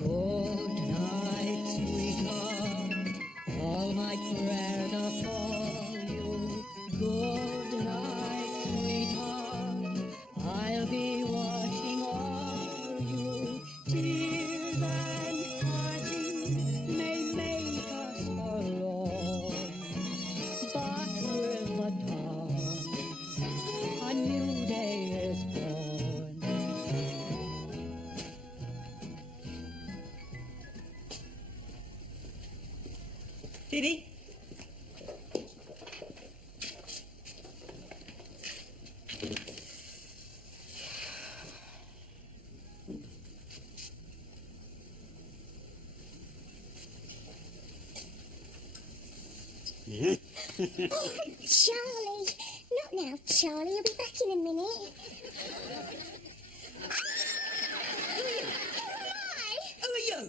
Good night, sweetheart. All my prayers are for you. Good night, sweetheart. I'll be watching over you. Tears and parting may make us forlorn, but with the dawn, a new day is born. Phoebe? Oh, Charlie! Not now, Charlie. I'll be back in a minute. Who are you?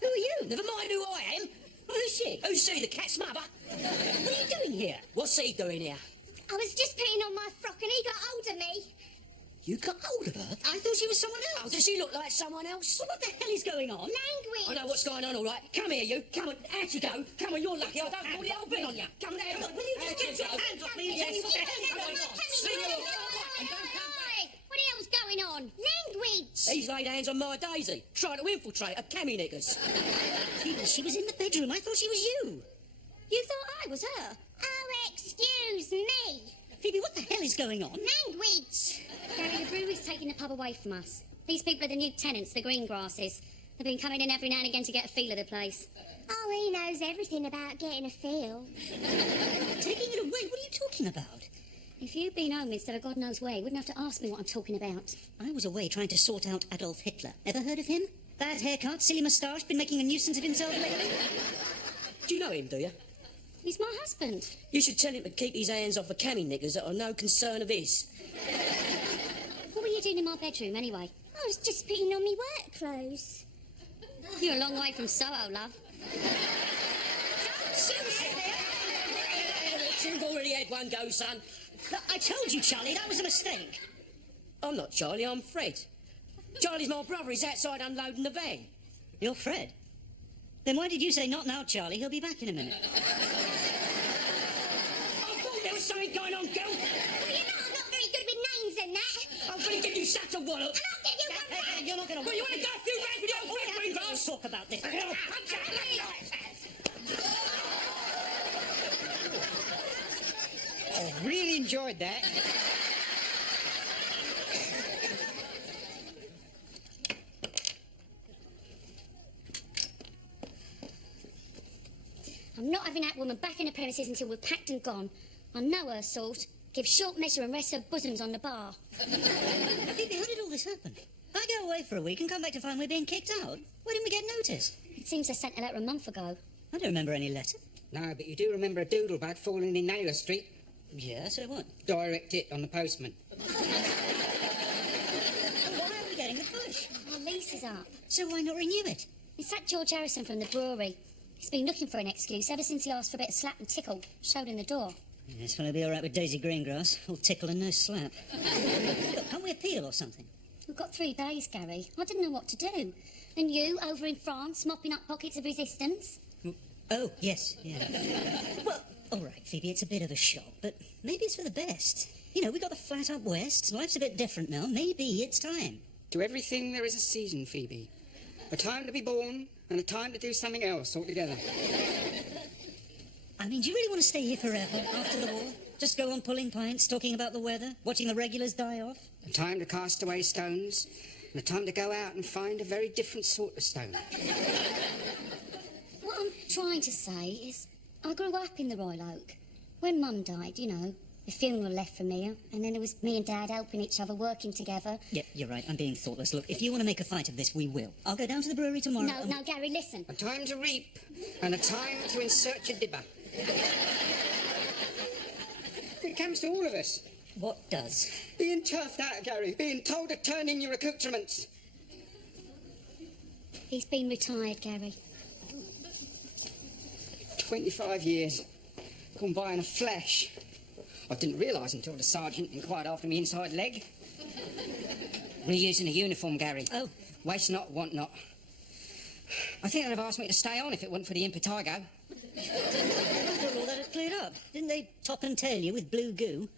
Who are you? Never mind who I am. Who's she? Who's she, the cat's mother? What are you doing here? What's he doing here? I was just putting on my frock and he got hold of me. You got hold of her? I thought she was someone else. Does she look like someone else? Well, what the hell is going on? Language! I know what's going on, all right. Come here, you. Come on, out you go. Come on, you're lucky. I don't pull the whole bit on you. Come on, look, will you just get your hands off me? Yes, what the hell's going on? Sing along. And don't come back. What the hell's going on? Language! He's laid hands on my Daisy, trying to infiltrate a cammy knickers. She was in the bedroom. I thought she was you. You thought I was her? Oh, excuse me. Phoebe, what the hell is going on? Language! Gary, the brewery's taking the pub away from us. These people are the new tenants, the Greengrasses. They've been coming in every now and again to get a feel of the place. Oh, he knows everything about getting a feel. Taking it away? What are you talking about? If you'd been home instead of God knows where, you wouldn't have to ask me what I'm talking about. I was away trying to sort out Adolf Hitler. Ever heard of him? Bad haircut, silly moustache, been making a nuisance of himself lately? Do you know him, do you? He's my husband. You should tell him to keep his hands off the cammy knickers that are no concern of his. What were you doing in my bedroom, anyway? I was just putting on me work clothes. You're a long way from Soho, love. You've already had one go, son. Look, I told you, Charlie, that was a mistake. I'm not Charlie, I'm Fred. Charlie's my brother, he's outside unloading the van. You're Fred? Then why did you say not now, Charlie? He'll be back in a minute. I thought there was something going on, girl. Well, you know I'm not very good with names and that. I'm going to give you such a wallop. And I'll give you one back. You're not going to... Well, you want to go a few rounds with your friend, Greengrass? Let's talk about this. I really enjoyed that. I'm not having that woman back in the premises until we're packed and gone. I know her sort. Give short measure and rest her bosoms on the bar. Phoebe, how did all this happen? I go away for a week and come back to find we're being kicked out. Why didn't we get notice? It seems I sent a letter a month ago. I don't remember any letter. No, but you do remember a doodle bug falling in Naylor Street? Yeah, so what? Direct it on the postman. Why are we getting the push? Our lease is up. So why not renew it? It's that George Harrison from the brewery. He's been looking for an excuse ever since he asked for a bit of slap and tickle. Showed in the door. Yeah, this one will be all right with Daisy Greengrass. All tickle and no slap. Look, can't we appeal or something? We've got 3 days, Gary. I didn't know what to do. And you, over in France, mopping up pockets of resistance. Oh, yes, yeah. Well, all right, Phoebe, it's a bit of a shock, but maybe it's for the best. You know, we got the flat up west. Life's a bit different now. Maybe it's time. To everything there is a season, Phoebe. A time to be born and a time to do something else altogether. I mean, do you really want to stay here forever after the war? Just go on pulling pints, talking about the weather, watching the regulars die off? A time to cast away stones and a time to go out and find a very different sort of stone. What I'm trying to say is, I grew up in the Royal Oak. When Mum died, you know, the funeral left for me, and then there was me and Dad helping each other, working together. Yeah, you're right. I'm being thoughtless. Look, if you want to make a fight of this, we will. I'll go down to the brewery tomorrow. No, Gary, listen. A time to reap and a time to insert your dibber. It comes to all of us. What does? Being turfed out, Gary. Being told to turn in your accoutrements. He's been retired, Gary. 25 years. Gone by in a flash. I didn't realise until the sergeant inquired after me inside leg. Reusing a uniform, Gary. Oh. Waste not, want not. I think they'd have asked me to stay on if it wasn't for the impetigo. I thought all that had cleared up. Didn't they top and tail you with blue goo?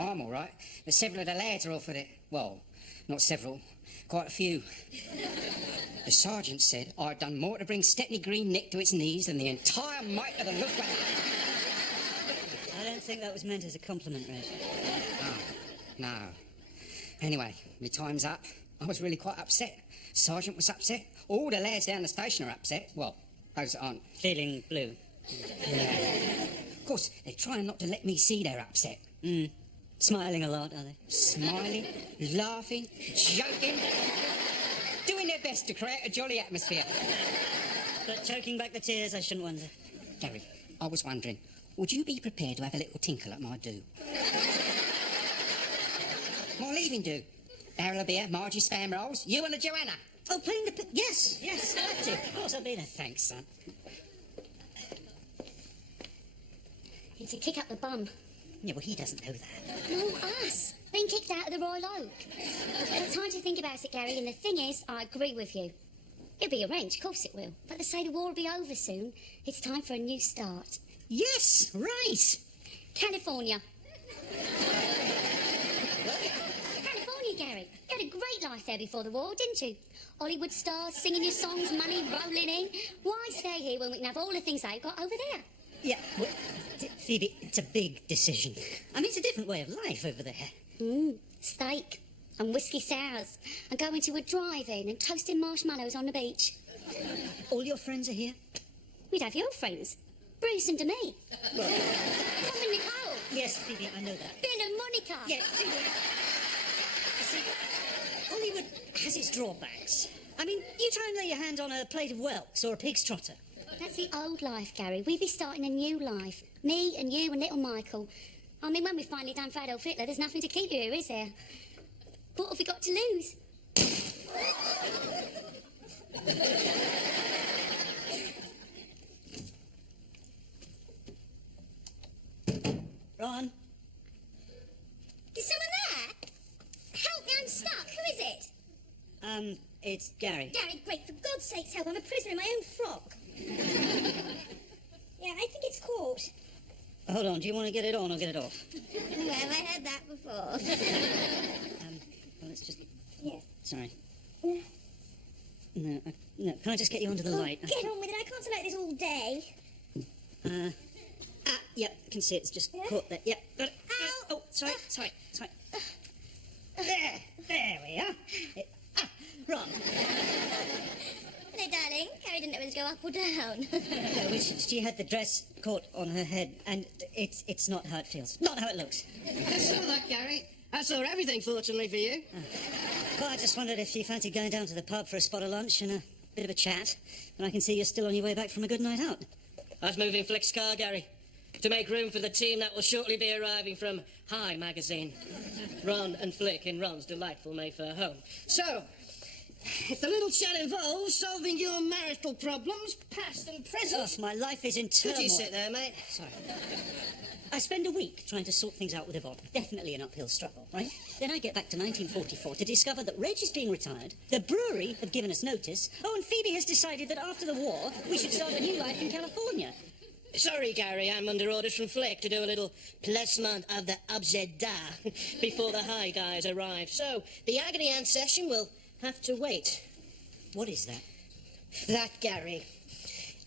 I'm all right, but several of the lads are off with it. Well, not several, quite a few. The sergeant said I'd done more to bring Stepney Green Nick to its knees than the entire might of the Luftwaffe. I don't think that was meant as a compliment, Red. Oh, no. Anyway, my time's up. I was really quite upset. Sergeant was upset. All the lads down the station are upset. Well, those that aren't. Feeling blue. Yeah. Of course, they're trying not to let me see they're upset. Smiling a lot, are they? Smiling, laughing, joking, doing their best to create a jolly atmosphere. But choking back the tears, I shouldn't wonder. Gary, I was wondering, would you be prepared to have a little tinkle at my do? My leaving do. Barrel of beer, Margie spam rolls, you and the Joanna. Oh, playing the... Yes, I had to. Of course, I'll be there. Thanks, son. It's a kick up the bum. Yeah, well, he doesn't know that. No, us. Been kicked out of the Royal Oak. I've time to think about it, Gary, and the thing is, I agree with you. It'll be arranged, of course it will. But they say the war will be over soon. It's time for a new start. Yes, right. California. California, Gary. You had a great life there before the war, didn't you? Hollywood stars, singing your songs, money rolling in. Why stay here when we can have all the things they've got over there? Yeah, well, Phoebe, it's a big decision. I mean, it's a different way of life over there. Steak and whiskey sours and going to a drive-in and toasting marshmallows on the beach. All your friends are here? We'd have your friends. Bruce and Demi. Well, Tom and Nicole. yes, Phoebe, I know that. Bill and Monica. Yeah, Phoebe. You see, Hollywood has its drawbacks. I mean, you try and lay your hand on a plate of whelks or a pig's trotter. That's the old life, Gary. We'd be starting a new life. Me and you and little Michael. I mean, when we finally done for Adolf Hitler, there's nothing to keep you here, is there? What have we got to lose? Ron? Is someone there? Help me, I'm stuck. Who is it? It's Gary. Gary, great. For God's sake, help. I'm a prisoner in my own frock. Yeah, I think it's caught. Hold on, do you want to get it on or get it off? Where have I heard that before? Well, let's just... Yeah. Sorry. No, can I just get you under the light? Get on with it. I can't stay like this all day. Yeah, I can see it's just caught there. Yeah, got it. Ow! Oh, sorry. There we are. Ron. Hello, darling. Carrie didn't know whether to go up or down. No, she had the dress caught on her head, and it's not how it feels. Not how it looks. I saw that, Gary. I saw everything, fortunately for you. Well, I just wondered if you fancied going down to the pub for a spot of lunch and a bit of a chat. And I can see you're still on your way back from a good night out. I was moving Flick's car, Gary, to make room for the team that will shortly be arriving from High magazine. Ron and Flick in Ron's delightful Mayfair home. So, if the little chat involves solving your marital problems, past and present... Oh, my life is in turmoil. Could you sit there, mate? Sorry. I spend a week trying to sort things out with Yvonne. Definitely an uphill struggle, right? Then I get back to 1944 to discover that Reg is being retired, the brewery have given us notice, and Phoebe has decided that after the war, we should start a new life in California. Sorry, Gary, I'm under orders from Flick to do a little placement of the objet d'art before the High guys arrive. So, the agony aunt session will have to wait. What is that? That, Gary,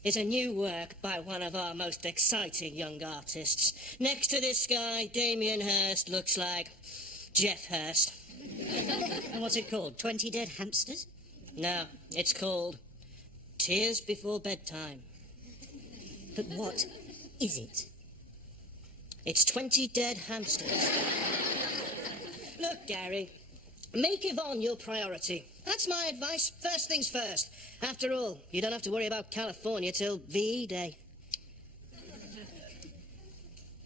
is a new work by one of our most exciting young artists. Next to this guy, Damien Hirst looks like Jeff Hirst. And what's it called? 20 Dead Hamsters? No, it's called Tears Before Bedtime. But what is it? It's 20 dead hamsters. Look, Gary, make Yvonne your priority. That's my advice. First things first. After all, you don't have to worry about California till VE Day.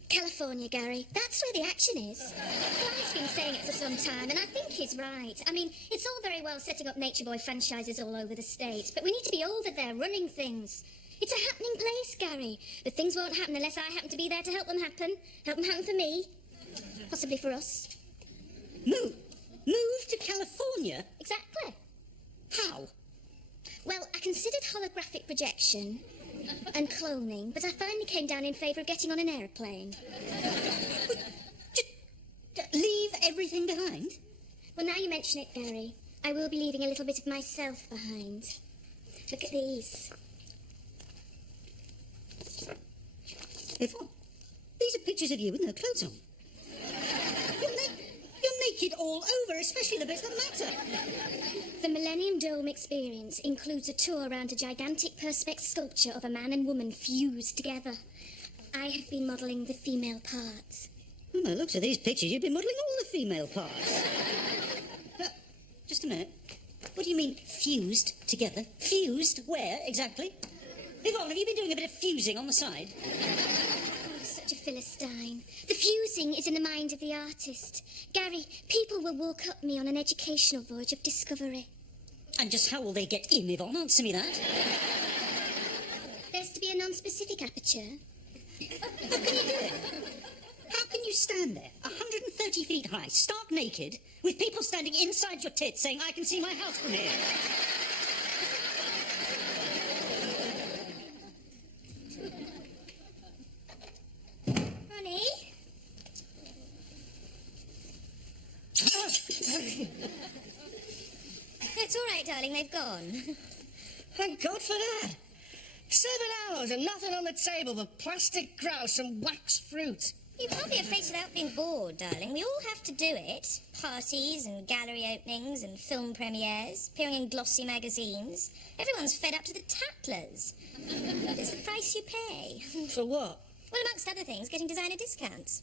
California, Gary. That's where the action is. Clive's been saying it for some time, and I think he's right. I mean, it's all very well setting up Nature Boy franchises all over the States, but we need to be over there running things. It's a happening place, Gary. But things won't happen unless I happen to be there to help them happen. Help them happen for me. Possibly for us. Move to California? Exactly. How? Well, I can considered holographic projection and cloning, but I finally came down in favour of getting on an aeroplane. Leave everything behind? Well, now you mention it, Gary, I will be leaving a little bit of myself behind. Look at these. Yvonne, these are pictures of you with no clothes on. You're naked all over, especially the bits that matter. The Millennium Dome experience includes a tour around a gigantic perspex sculpture of a man and woman fused together. I have been modelling the female parts. From the looks of these pictures, you've been modelling all the female parts. Just a minute. What do you mean, fused together? Fused? Where, exactly? Yvonne, have you been doing a bit of fusing on the side? Oh, such a Philistine. The fusing is in the mind of the artist. Gary, people will walk up me on an educational voyage of discovery. And just how will they get in, Yvonne? Answer me that. There's to be a non-specific aperture. How can you do it? How can you stand there, 130 feet high, stark naked, with people standing inside your tits saying, I can see my house from here? Honey? It's all right, darling, they've gone. Thank God for that. 7 hours and nothing on the table but plastic grouse and wax fruit. You can't be a face without being bored, darling. We all have to do it. Parties and gallery openings and film premieres, appearing in glossy magazines. Everyone's fed up to the tattlers. It's the price you pay. For what? Well, amongst other things, getting designer discounts.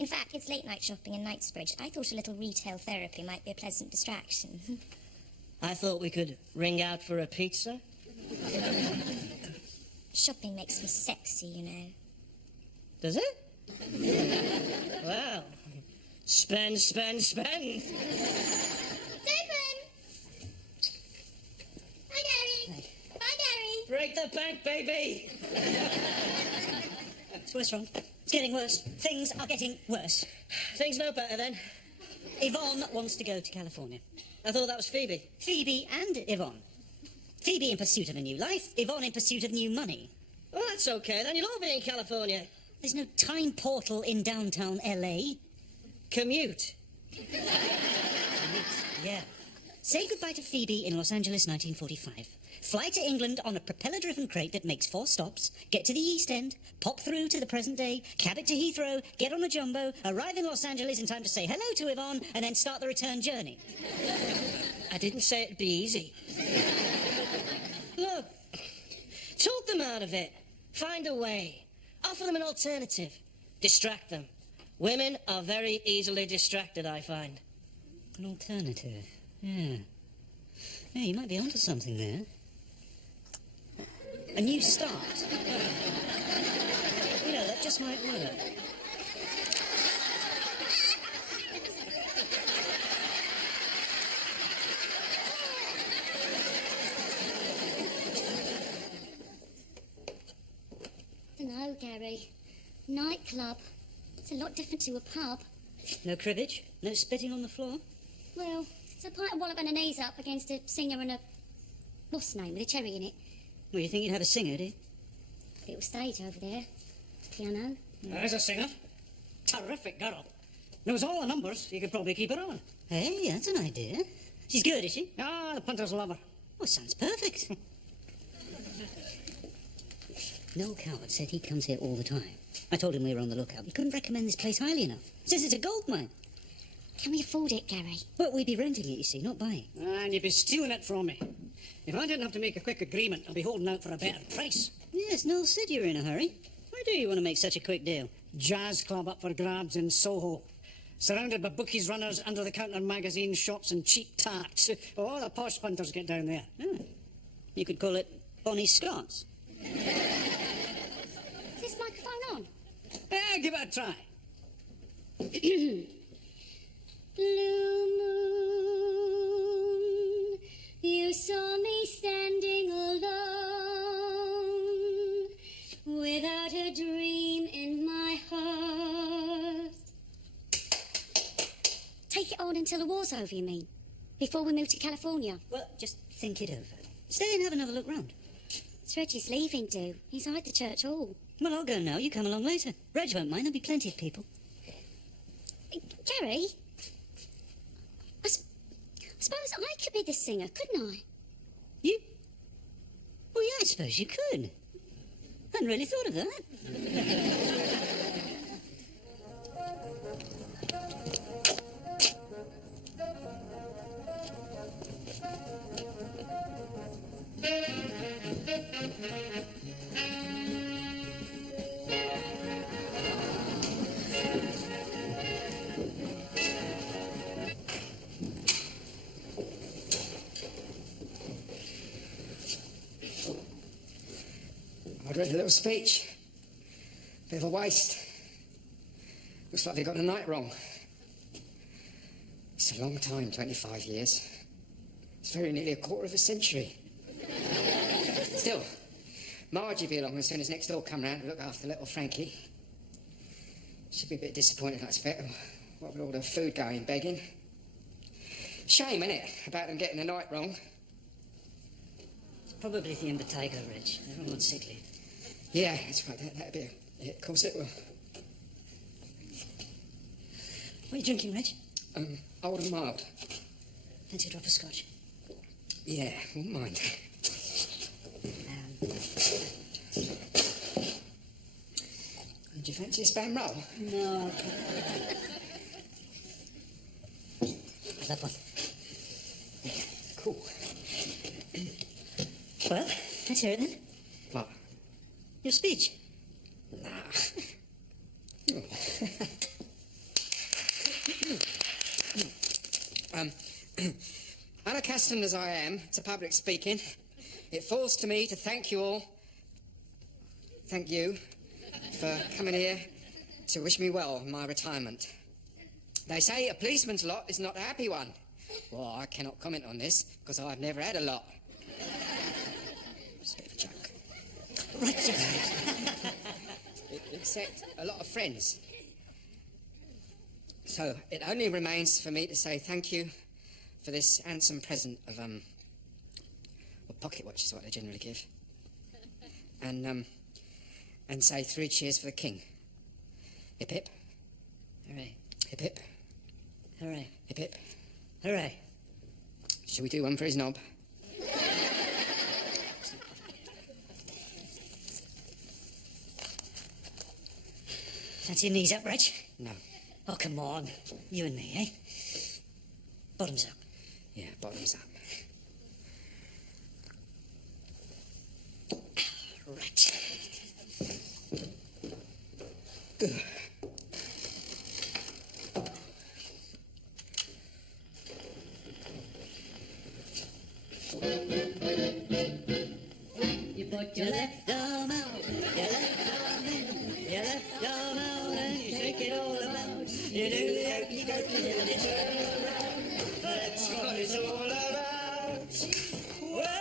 In fact, it's late-night shopping and Knightsbridge. I thought a little retail therapy might be a pleasant distraction. I thought we could ring out for a pizza. Shopping makes me sexy, you know. Does it? Well, spend, spend, spend. It's open! Hi, Gary. Bye, Gary. Break the bank, baby. It's worse, Ron. It's getting worse. Things are getting worse. Things no better then. Yvonne wants to go to California. I thought that was Phoebe. Phoebe and Yvonne. Phoebe in pursuit of a new life, Yvonne in pursuit of new money. Well, that's okay then. You'll all be in California. There's no time portal in downtown LA. Commute. Yeah. Say goodbye to Phoebe in Los Angeles, 1945. Fly to England on a propeller-driven crate that makes 4 stops, get to the East End, pop through to the present day, cab it to Heathrow, get on a jumbo, arrive in Los Angeles in time to say hello to Yvonne, and then start the return journey. I didn't say it'd be easy. Look, talk them out of it. Find a way. Offer them an alternative. Distract them. Women are very easily distracted, I find. An alternative. Yeah. Yeah, you might be onto something there. A new start. You know, that just might work. Dunno, Gary. Nightclub. It's a lot different to a pub. No cribbage? No spitting on the floor? Well, it's a pint of wallop and a knees up against a singer and a... what's the name with a cherry in it? Well, you think you'd have a singer, do you? Little stage over there. Piano. There's a singer. Terrific girl. Knows all the numbers. You could probably keep her on. Hey, that's an idea. She's good, is she? Ah, the punters love her. Oh, sounds perfect. Noel Coward said he comes here all the time. I told him we were on the lookout. He couldn't recommend this place highly enough. Says it's a gold mine. Can we afford it, Gary? But we'd be renting it, you see, not buying. And you'd be stealing it from me. If I didn't have to make a quick agreement, I'd be holding out for a better price. Yes, Noel said you were in a hurry. Why do you want to make such a quick deal? Jazz club up for grabs in Soho. Surrounded by bookies, runners, under-the-counter magazine shops and cheap tarts. Oh, the posh punters get down there. Oh. You could call it Bonnie Scott's. Is this microphone on? Give it a try. Blue moon, you saw me standing alone, without a dream in my heart. Take it on until the war's over, you mean? Before we move to California? Well, just think it over. Stay and have another look round. It's Reggie's leaving, do. He's out the church hall. Well, I'll go now. You come along later. Reg won't mind. There'll be plenty of people. Gary, I suppose I could be the singer, couldn't I? You? Well, yeah, I suppose you could. Hadn't really thought of that. I'd read a little speech. Bit of a waste. Looks like they got the night wrong. It's a long time, 25 years. It's very nearly a quarter of a century. Still, Margie will be along as soon as next door come round to look after little Frankie. She'll be a bit disappointed, I expect. What with all the food going begging. Shame, innit, about them getting the night wrong. Probably the Imbotago, Reg. Everyone wants sick leave. Yeah, that's right. That'd be it. Of course it will. What are you drinking, Reg? Old and mild. Fancy a drop of scotch? Yeah, wouldn't mind. Do you fancy a spam roll? No. I'll have one. Cool. Well, let's hear it then. What? Your speech. Nah. Unaccustomed as I am to public speaking, it falls to me to thank you all. Thank you for coming here to wish me well in my retirement. They say a policeman's lot is not a happy one. Well, I cannot comment on this because I've never had a lot. It's a bit of a joke. Right, Except a lot of friends. So it only remains for me to say thank you for this handsome present of well, pocket watch is what they generally give, and say 3 cheers for the king. Hip hip. Hooray. Hip hip. Hooray. Hip hip. Hooray. Shall we do one for his knob? Fancy your knees up, Reg? No. Oh, come on. You and me, eh? Bottoms up. Yeah, bottoms up. Right. Good. You put your left arm out, your left arm in, your left arm out, and you shake it all about. You do the okey dokey and you turn around. That's what it's all about. Whoa!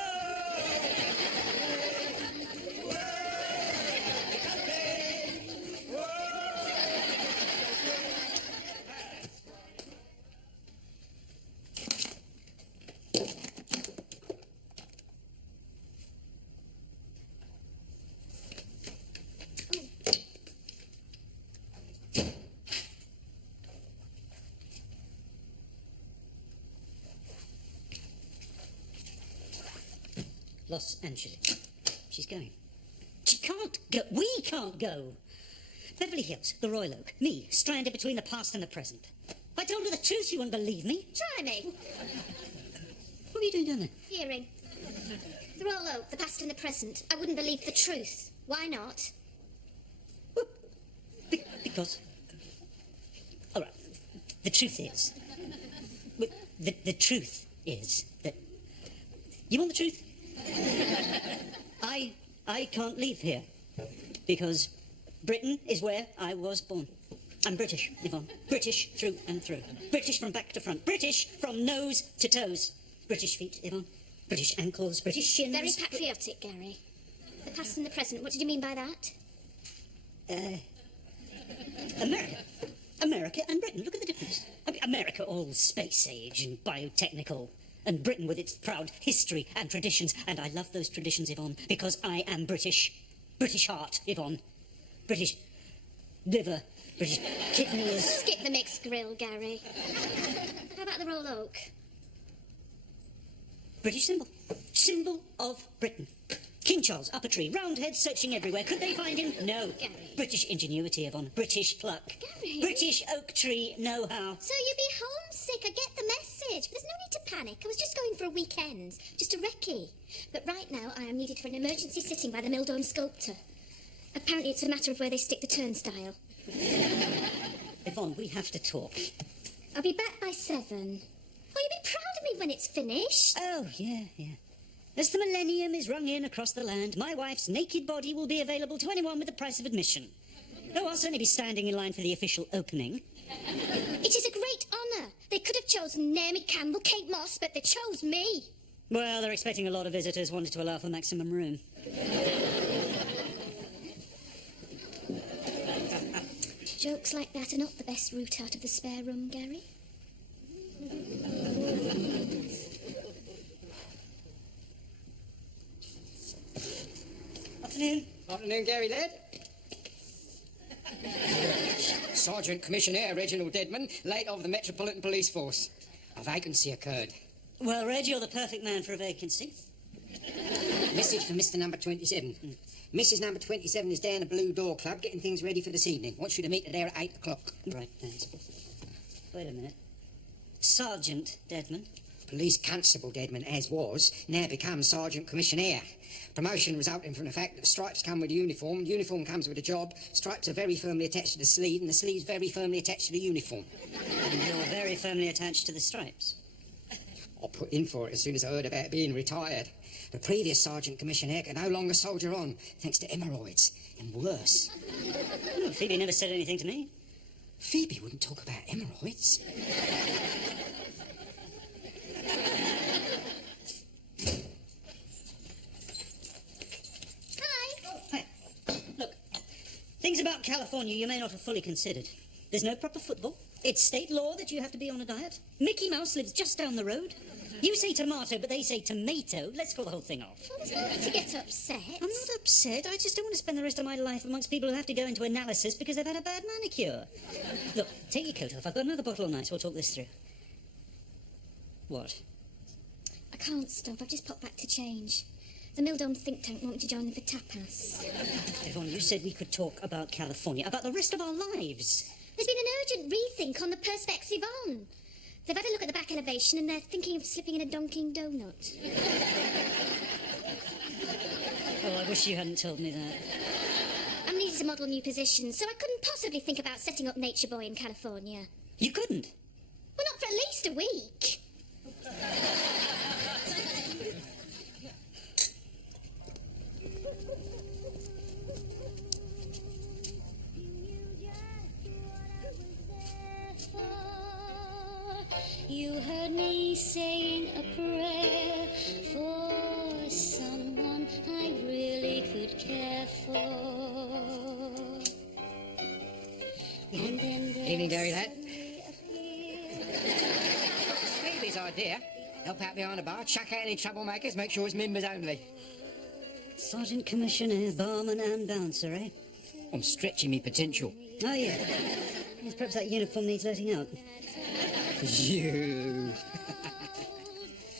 Los Angeles. She's going. She can't go. We can't go. Beverly Hills, the Royal Oak. Me, stranded between the past and the present. If I told her the truth, she wouldn't believe me. Try me. What are you doing down there? Hearing. The Royal Oak, the past and the present. I wouldn't believe the truth. Why not? Well, because... All right. The truth is... well, the truth is that... You want the truth? I can't leave here because Britain is where I was born. I'm British, Yvonne. British through and through. British from back to front. British from nose to toes. British feet, Yvonne. British ankles. British shins. Very patriotic, Gary. The past and the present. What did you mean by that? America and Britain. Look at the difference. I mean, America, all space age and biotechnical. And Britain with its proud history and traditions. And I love those traditions, Yvonne, because I am British. British heart, Yvonne. British liver. British kidneys. Skip the mixed grill, Gary. How about the roll oak? British symbol. Symbol of Britain. King Charles, up a tree, Roundhead searching everywhere. Could they find him? No. Gary. British ingenuity, Yvonne. British pluck. Gary. British oak tree know-how. So you'd be homesick, I get the message. But there's no need to panic. I was just going for a weekend. Just a recce. But right now I am needed for an emergency sitting by the Mildon sculptor. Apparently it's a matter of where they stick the turnstile. Yvonne, we have to talk. I'll be back by 7. Oh, you'll be proud of me when it's finished. Oh, yeah. As the millennium is rung in across the land, my wife's naked body will be available to anyone with the price of admission. Oh, I'll certainly be standing in line for the official opening. It is a great honour. They could have chosen Naomi Campbell, Kate Moss, but they chose me. Well, they're expecting a lot of visitors, wanted to allow for maximum room. Jokes like that are not the best route out of the spare room, Gary. Afternoon. Afternoon, Gary lad. Sergeant Commissioner Reginald Deadman, late of the Metropolitan Police Force. A vacancy occurred. Well, Reg, you're the perfect man for a vacancy. Message for Mr. Number 27. Mrs. Number 27 is down the Blue Door Club getting things ready for this evening. Wants you to meet her there at 8 o'clock. Right, thanks. Wait a minute. Sergeant Deadman. Police Constable Deadman, as was, now becomes Sergeant Commissioner. Promotion resulting from the fact that the stripes come with the uniform comes with the job, stripes are very firmly attached to the sleeve, and the sleeve's very firmly attached to the uniform. And you're very firmly attached to the stripes. I put in for it as soon as I heard about being retired. The previous Sergeant Commissioner could no longer soldier on, thanks to hemorrhoids, and worse. Oh, Phoebe never said anything to me. Phoebe wouldn't talk about hemorrhoids. Hi. Look, things about California you may not have fully considered. There's no proper football. It's state law that you have to be on a diet. Mickey Mouse lives just down the road. You say tomato, but they say tomato. Let's call the whole thing off. Well, there's no need to get upset. I'm not upset. I just don't want to spend the rest of my life amongst people who have to go into analysis because they've had a bad manicure. Look, take your coat off. I've got another bottle on ice. We'll talk this through. What? I can't stop. I've just popped back to change. The Mildon think tank want me to join them for tapas. Yvonne, you said we could talk about California, about the rest of our lives. There's been an urgent rethink on the Perspex Yvonne. They've had a look at the back elevation and they're thinking of slipping in a Donking Donut. Oh, I wish you hadn't told me that. I'm needed to model new positions, so I couldn't possibly think about setting up Nature Boy in California. You couldn't? Well, not for at least a week. You heard me saying a prayer for someone I really could care for. And then Evening, Gary lad. Phoebe's idea. Help out behind the bar, chuck out any troublemakers, make sure it's members only. Sergeant Commissioner, barman and bouncer, eh? I'm stretching me potential. Oh, yeah. Yes, perhaps that uniform needs letting out. You.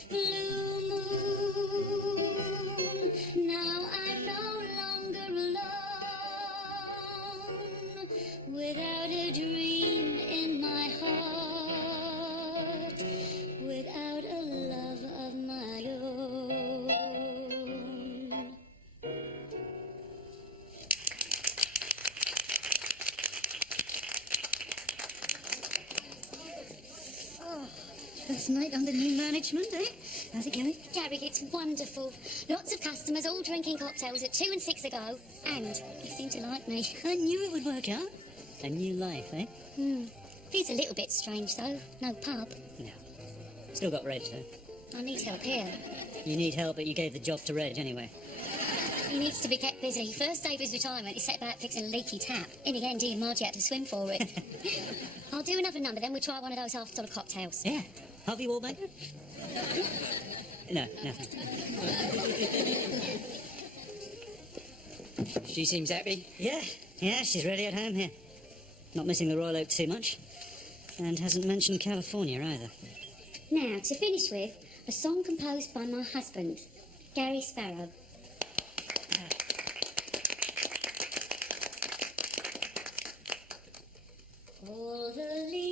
Blue moon, now I'm no longer alone, without a dream in my heart, without a love of my own. First night under new management, eh? How's it going? Gary, it's wonderful. Lots of customers all drinking cocktails at 2 and 6 ago, and they seem to like me. I knew it would work out. A new life, eh? Feels a little bit strange, though. No pub. No. Still got Reg, though. I need help here. You need help, but you gave the job to Reg anyway. He needs to be kept busy. First day of his retirement, he set about fixing a leaky tap. In the end, he and Margie had to swim for it. I'll do another number, then we'll try one of those half-dollar cocktails. Yeah. Harvey Wallbanger? No, nothing. She seems happy. Yeah, she's really at home here. Not missing the Royal Oak too much. And hasn't mentioned California either. Now, to finish with, a song composed by my husband, Gary Sparrow. All the leaves